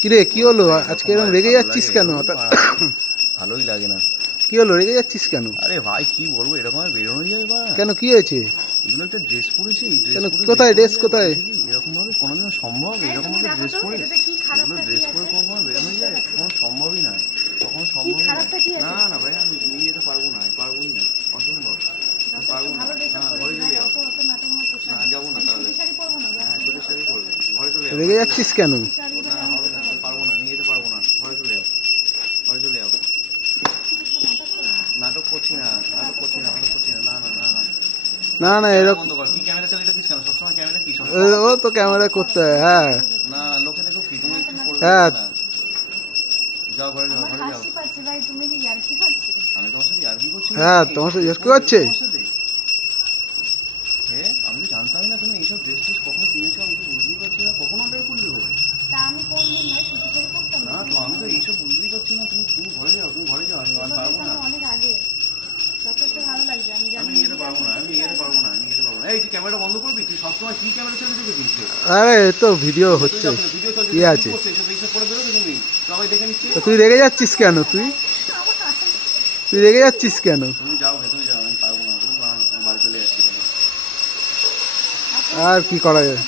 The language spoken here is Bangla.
কিরে কি হলো আজকে এরকম রেগে যাচ্ছিস কেন হঠাৎ? ভালোই লাগে না। কি হলো রেগে যাচ্ছিস কেন? আরে ভাই কি বলবো, এরকম আর বেরোনো যায় বা কেন কি হয়েছে? এগুলো একটা ড্রেস পরেছি, ড্রেস কেন পরে কোথায় বেরোনো ড্রেস যায় কোথায়? বাড়ি থেকে? এরকম ভাবে কোনোদিনও সম্ভব? এরকম ভাবে ড্রেস পরে এগুলো ড্রেস পরে কখনো বেরোনো যায়? কখনো সম্ভবই নয়, কখনো সম্ভবই নয়। না না ভাই, আমি নিয়ে যেতে পারবো না, পারবোই না, অসম্ভব। আমি পারবো না। না ঘরে চলে যাও। না যাবো না তাহলে। হ্যাঁ তোদের শাড়ি পরবে, ঘরে চলে যাও। রেগে যাচ্ছিস কেন? না হবে না, আমি পারবো না, নিয়ে যেতে পারবো না, ঘরে চলে যাও, ঘরে চলে যাও। নাটক করছি না, নাটক করছি না, নাটক করছি না, না না না না। না না ক্যামেরা এরকম বন্ধ কর। কি ক্যামেরা চালিয়ে রাখিস কেন? সবসময় ক্যামেরা কি ও তো ক্যামেরা করতে হয়, হ্যাঁ না লোকে দেখো কি, তুমি কিছু করবে হ্যাঁ। না। যাও ঘরে যাও, ঘরে যাও। হাসি পাচ্ছে ভাই, তুমি কি ইয়ার্কি করছো? আমি তোমার সাথে ইয়ার্কি করছি? হ্যাঁ, তোমার সাথে ইয়ার্কি করছে? হ্যাঁ আমি তো জানতামই না তুমি এইসব ড্রেস ট্রেস কখনো কিনেছো, আমি তো বুঝতেই পারছি না কখন অর্ডার করলে গো ভাই। তা আমি কোন দিন ভাই সুতি শাড়ি পরতাম না তো আমি তো এইসব বুঝতেই পারছি না, তুমি ঘরে যাও, তুমি ঘরে যাও, আমি পারবো না। অনেক আগে যথেষ্ট ভালো লাগছে, আমি আমি নিয়ে যেতে পারবো না, আমি নিয়ে যেতে পারবো না, আমি নিয়ে যেতে পারবো না। এই তুই ক্যামেরাটা বন্ধ করবি? তুই সবসময় কি ক্যামেরা চালিয়ে রেখেছিস? আরে এ তো ভিডিও হচ্ছে, ভিডিও চলছে, কি আছে? এইসব করে বেরোবে তুমি, সবাই দেখে নিচ্ছে। তো তুই রেগে যাচ্ছিস কেন? তুই রেগে যাচ্ছিস কেন? তুমি যাও ভেতরে যাও, আমি পারবো না, তুমি বাড়ি চলে যাচ্ছি। আর কি করা যায়?